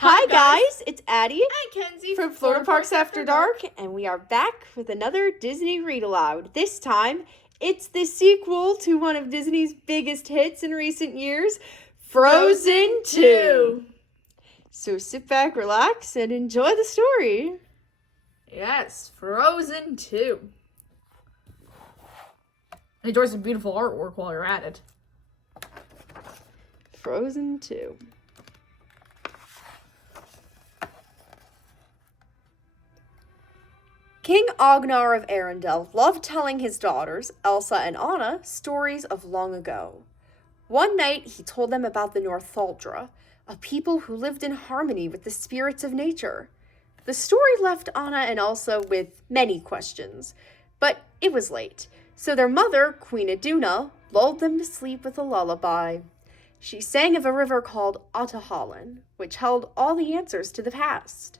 Hi guys, it's Addie and Kenzie from Florida Parks After Dark, and we are back with another Disney Read Aloud. This time, it's the sequel to one of Disney's biggest hits in recent years, Frozen 2. So sit back, relax, and enjoy the story. Yes, Frozen 2. Enjoy some beautiful artwork while you're at it. Frozen 2. King Agnar of Arendelle loved telling his daughters, Elsa and Anna, stories of long ago. One night, he told them about the Northuldra, a people who lived in harmony with the spirits of nature. The story left Anna and Elsa with many questions, but it was late, so their mother, Queen Iduna, lulled them to sleep with a lullaby. She sang of a river called Ahtohallan, which held all the answers to the past.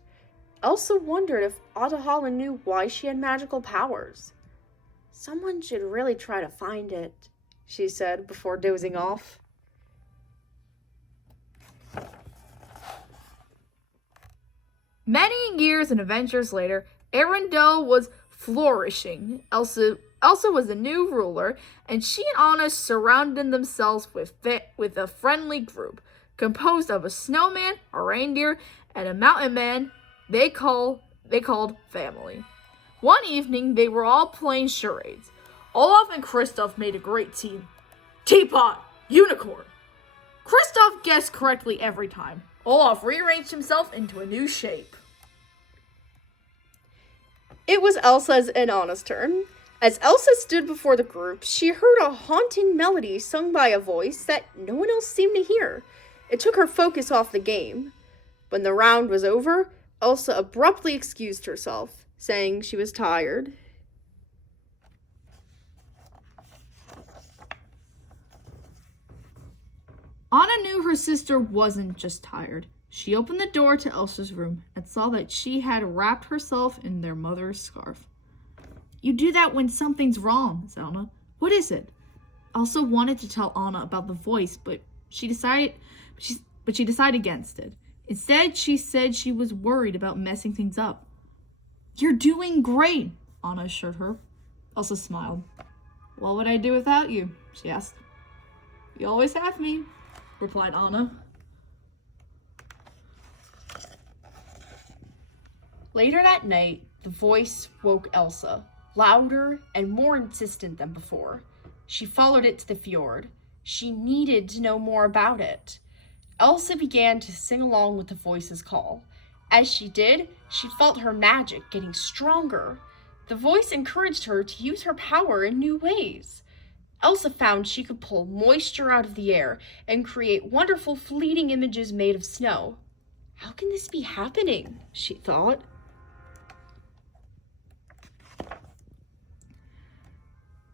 Elsa wondered if Ahtohallan knew why she had magical powers. Someone should really try to find it, she said before dozing off. Many years and adventures later, Arendelle was flourishing. Elsa was the new ruler, and she and Anna surrounded themselves with a friendly group composed of a snowman, a reindeer, and a mountain man they called family. One evening, they were all playing charades. Olaf and Kristoff made a great team. Teapot! Unicorn! Kristoff guessed correctly every time. Olaf rearranged himself into a new shape. It was Elsa's and Anna's turn. As Elsa stood before the group, she heard a haunting melody sung by a voice that no one else seemed to hear. It took her focus off the game. When the round was over, Elsa abruptly excused herself, saying she was tired. Anna knew her sister wasn't just tired. She opened the door to Elsa's room and saw that she had wrapped herself in their mother's scarf. "You do that when something's wrong," said Anna. "What is it?" Elsa wanted to tell Anna about the voice, but she decided against it. Instead, she said she was worried about messing things up. "You're doing great," Anna assured her. Elsa smiled. "What would I do without you?" she asked. "You always have me," replied Anna. Later that night, the voice woke Elsa, louder and more insistent than before. She followed it to the fjord. She needed to know more about it. Elsa began to sing along with the voice's call. As she did, she felt her magic getting stronger. The voice encouraged her to use her power in new ways. Elsa found she could pull moisture out of the air and create wonderful fleeting images made of snow. How can this be happening? She thought.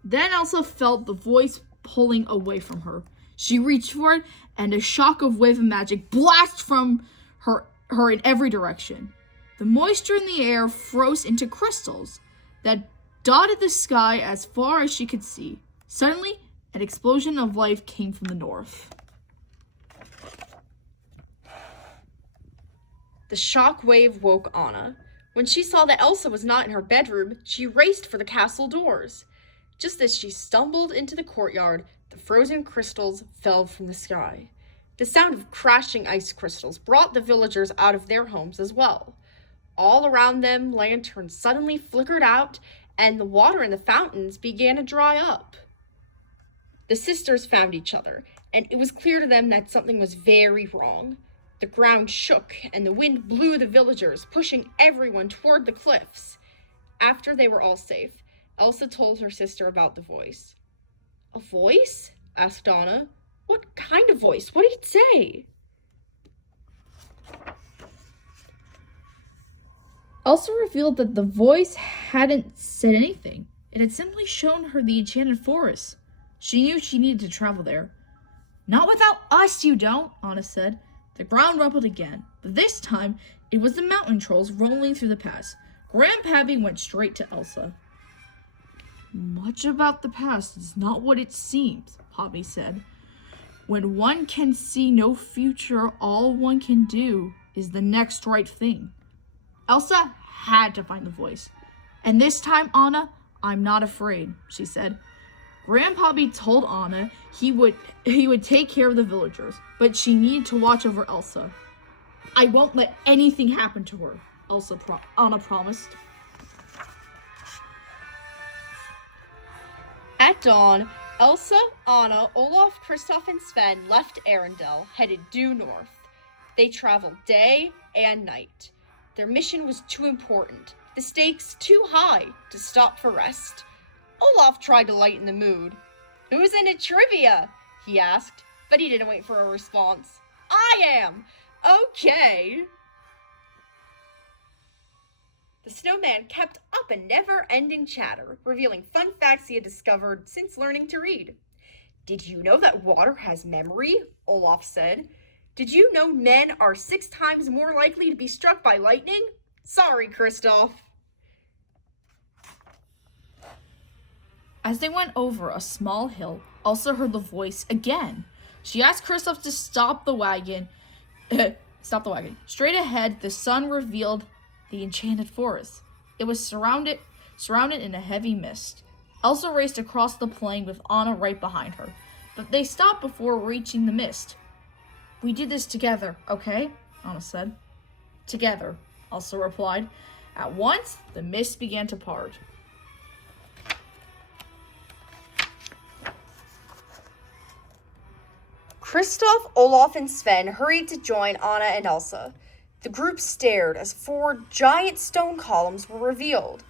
Then Elsa felt the voice pulling away from her. She reached for it, and a shock of wave of magic blasted from her in every direction. The moisture in the air froze into crystals that dotted the sky as far as she could see. Suddenly, an explosion of life came from the north. The shock wave woke Anna. When she saw that Elsa was not in her bedroom, she raced for the castle doors. Just as she stumbled into the courtyard, the frozen crystals fell from the sky. The sound of crashing ice crystals brought the villagers out of their homes as well. All around them, lanterns suddenly flickered out, and the water in the fountains began to dry up. The sisters found each other, and it was clear to them that something was very wrong. The ground shook, and the wind blew the villagers, pushing everyone toward the cliffs. After they were all safe, Elsa told her sister about the voice. "A voice?" asked Anna. "What kind of voice? What did it say?" Elsa revealed that the voice hadn't said anything. It had simply shown her the enchanted forest. She knew she needed to travel there. "Not without us, you don't," Anna said. The ground rumbled again, but this time it was the mountain trolls rolling through the pass. Grandpappy went straight to Elsa. "Much about the past is not what it seems," Pappy said. "When one can see no future, all one can do is the next right thing. Elsa had to find the voice. And this time, Anna, I'm not afraid, she said. Grandpappy told Anna he would take care of the villagers, but she needed to watch over Elsa. I won't let anything happen to her, Anna promised. At dawn, Elsa, Anna, Olaf, Kristoff, and Sven left Arendelle, headed due north. They traveled day and night. Their mission was too important, the stakes too high to stop for rest. Olaf tried to lighten the mood. "Who's into trivia?" he asked, but he didn't wait for a response. "I am! Okay!" The snowman kept up a never-ending chatter, revealing fun facts he had discovered since learning to read. "Did you know that water has memory?" Olaf said. "Did you know men are 6 times more likely to be struck by lightning?" "Sorry, Kristoff." As they went over a small hill, Elsa heard the voice again. She asked Kristoff to stop the wagon. Straight ahead, the sun revealed the enchanted forest. It was surrounded in a heavy mist. Elsa raced across the plain with Anna right behind her, but they stopped before reaching the mist. "We do this together, okay?" Anna said. "Together," Elsa replied. At once, the mist began to part. Kristoff, Olaf, and Sven hurried to join Anna and Elsa. The group stared as 4 giant stone columns were revealed.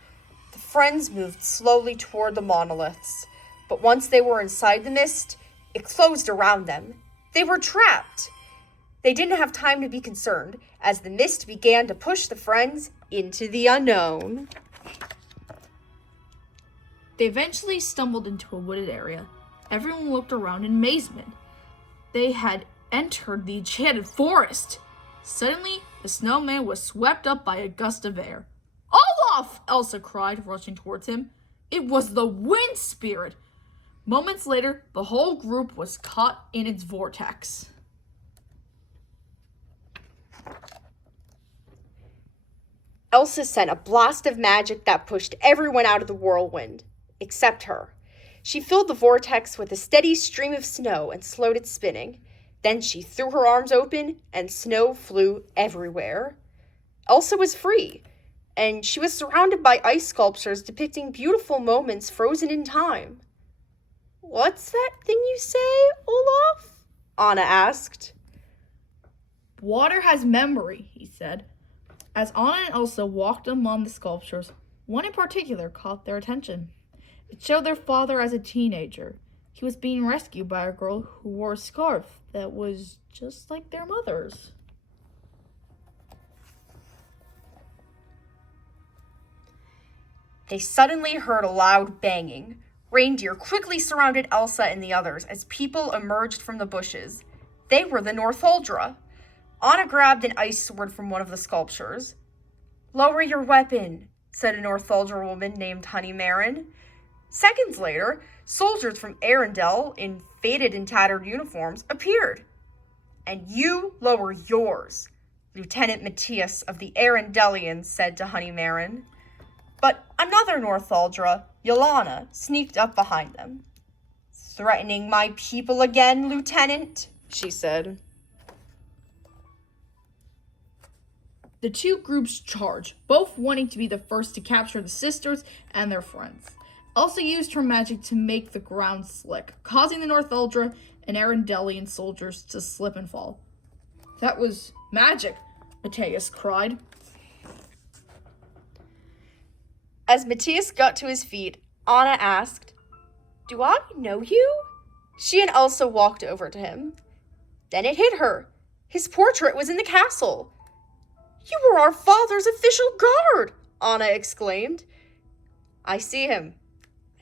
The friends moved slowly toward the monoliths, but once they were inside the mist, it closed around them. They were trapped. They didn't have time to be concerned, as the mist began to push the friends into the unknown. They eventually stumbled into a wooded area. Everyone looked around in amazement. They had entered the enchanted forest. Suddenly, the snowman was swept up by a gust of air. "Olaf!" Elsa cried, rushing towards him. It was the wind spirit. Moments later, the whole group was caught in its vortex. Elsa sent a blast of magic that pushed everyone out of the whirlwind, except her. She filled the vortex with a steady stream of snow and slowed it spinning. Then she threw her arms open and snow flew everywhere. Elsa was free, and she was surrounded by ice sculptures depicting beautiful moments frozen in time. "What's that thing you say, Olaf?" Anna asked. "Water has memory," he said. As Anna and Elsa walked among the sculptures, one in particular caught their attention. It showed their father as a teenager. He was being rescued by a girl who wore a scarf that was just like their mother's. They suddenly heard a loud banging. Reindeer quickly surrounded Elsa and the others as people emerged from the bushes. They were the Northuldra. Anna grabbed an ice sword from one of the sculptures. "Lower your weapon," said a Northuldra woman named Honeymaren. Seconds later, soldiers from Arendelle in faded and tattered uniforms appeared. "And you lower yours," Lieutenant Matthias of the Arendellians said to Honeymaren. But another Northuldra, Yolana, sneaked up behind them. "Threatening my people again, Lieutenant," she said. The 2 groups charged, both wanting to be the first to capture the sisters and their friends. Elsa used her magic to make the ground slick, causing the Northuldra and Arendellian soldiers to slip and fall. "That was magic," Matthias cried. As Matthias got to his feet, Anna asked, "Do I know you?" She and Elsa walked over to him. Then it hit her. His portrait was in the castle. "You were our father's official guard," Anna exclaimed. "I see him.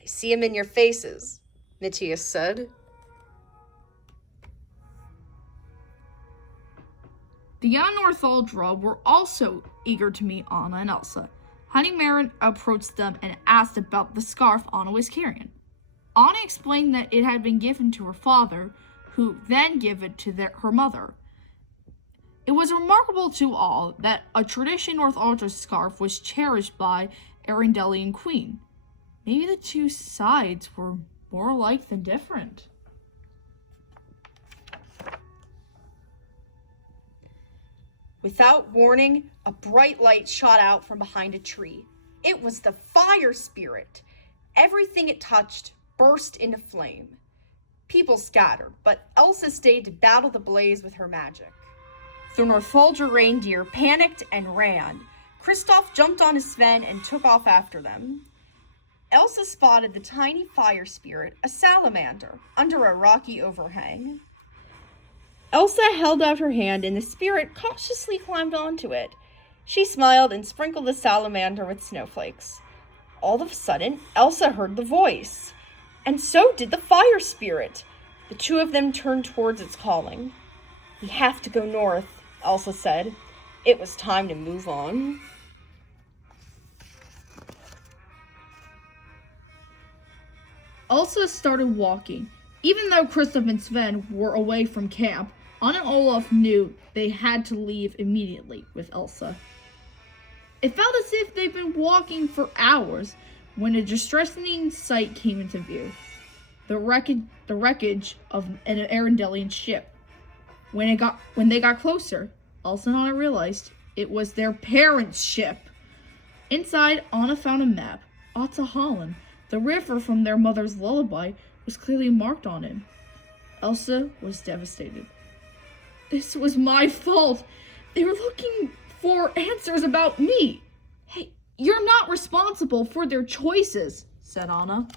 I see him in your faces," Matthias said. The young Northuldra were also eager to meet Anna and Elsa. Honeymaren approached them and asked about the scarf Anna was carrying. Anna explained that it had been given to her father, who then gave it to her mother. It was remarkable to all that a tradition orthodox scarf was cherished by Arendelle Queen. Maybe the two sides were more alike than different. Without warning, a bright light shot out from behind a tree. It was the fire spirit. Everything it touched burst into flame. People scattered, but Elsa stayed to battle the blaze with her magic. The Northuldra reindeer panicked and ran. Kristoff jumped on Sven and took off after them. Elsa spotted the tiny fire spirit, a salamander, under a rocky overhang. Elsa held out her hand and the spirit cautiously climbed onto it. She smiled and sprinkled the salamander with snowflakes. All of a sudden, Elsa heard the voice. And so did the fire spirit. The two of them turned towards its calling. "We have to go north," Elsa said. It was time to move on. Elsa started walking. Even though Kristoff and Sven were away from camp, Anna and Olaf knew they had to leave immediately with Elsa. It felt as if they'd been walking for hours when a distressing sight came into view. The wreckage of an Arendellian ship. When they got closer, Elsa and Anna realized it was their parents' ship. Inside, Anna found a map. Otto Holland, the river from their mother's lullaby, was clearly marked on it. Elsa was devastated. This was my fault. They were looking for answers about me. Hey, you're not responsible for their choices, said Anna.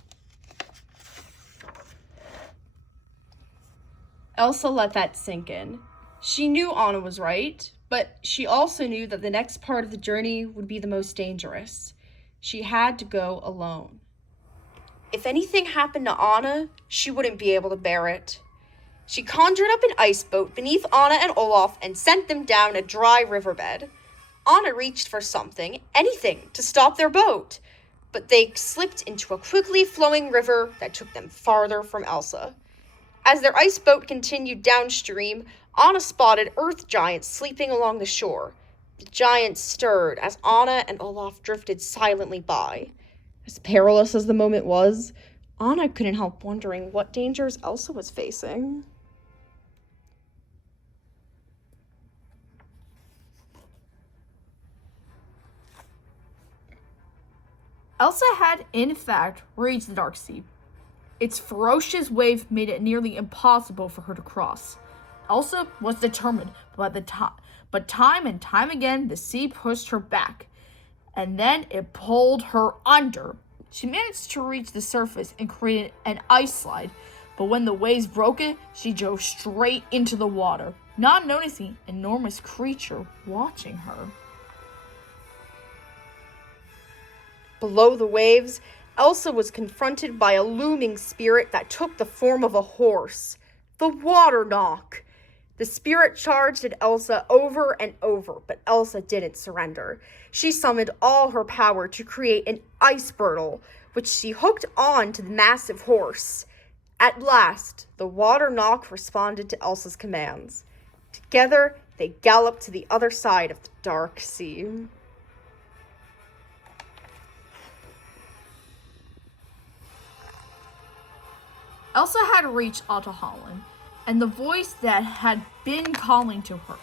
Elsa let that sink in. She knew Anna was right, but she also knew that the next part of the journey would be the most dangerous. She had to go alone. If anything happened to Anna, she wouldn't be able to bear it. She conjured up an ice boat beneath Anna and Olaf and sent them down a dry riverbed. Anna reached for something, anything, to stop their boat, but they slipped into a quickly flowing river that took them farther from Elsa. As their ice boat continued downstream, Anna spotted earth giants sleeping along the shore. The giants stirred as Anna and Olaf drifted silently by. As perilous as the moment was, Anna couldn't help wondering what dangers Elsa was facing. Elsa had, in fact, reached the Dark Sea. Its ferocious wave made it nearly impossible for her to cross. Elsa was determined, but time and time again, the sea pushed her back, and then it pulled her under. She managed to reach the surface and create an ice slide, but when the waves broke it, she dove straight into the water, not noticing an enormous creature watching her. Below the waves, Elsa was confronted by a looming spirit that took the form of a horse, the Water Knock. The spirit charged at Elsa over and over, but Elsa didn't surrender. She summoned all her power to create an ice girdle, which she hooked on to the massive horse. At last, the Water Knock responded to Elsa's commands. Together, they galloped to the other side of the Dark Sea. Elsa had reached Otto Holland, and the voice that had been calling to her.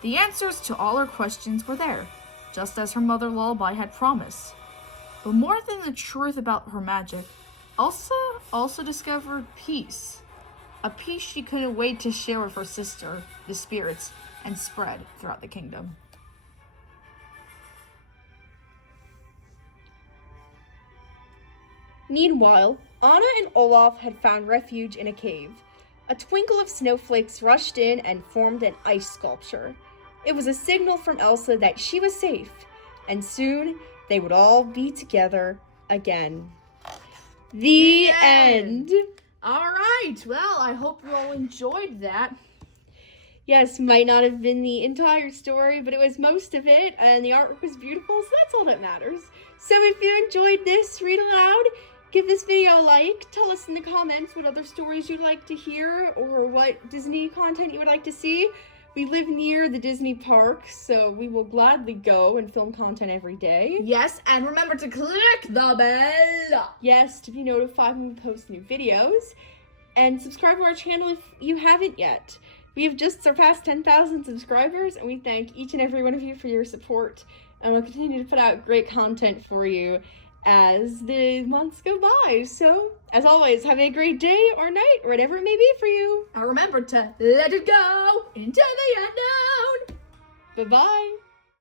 The answers to all her questions were there, just as her mother Lullaby had promised. But more than the truth about her magic, Elsa also discovered peace. A peace she couldn't wait to share with her sister, the spirits, and spread throughout the kingdom. Meanwhile, Anna and Olaf had found refuge in a cave. A twinkle of snowflakes rushed in and formed an ice sculpture. It was a signal from Elsa that she was safe, and soon they would all be together again. The end. All right. Well, I hope you all enjoyed that. Yes, might not have been the entire story, but it was most of it, and the artwork was beautiful, so that's all that matters. So if you enjoyed this read aloud, give this video a like, tell us in the comments what other stories you'd like to hear, or what Disney content you would like to see. We live near the Disney park, so we will gladly go and film content every day. Yes, and remember to click the bell. Yes, to be notified when we post new videos. And subscribe to our channel if you haven't yet. We have just surpassed 10,000 subscribers, and we thank each and every one of you for your support. And we'll continue to put out great content for you as the months go by. So, as always, have a great day or night, or whatever it may be for you. And remember to let it go into the unknown. Bye-bye.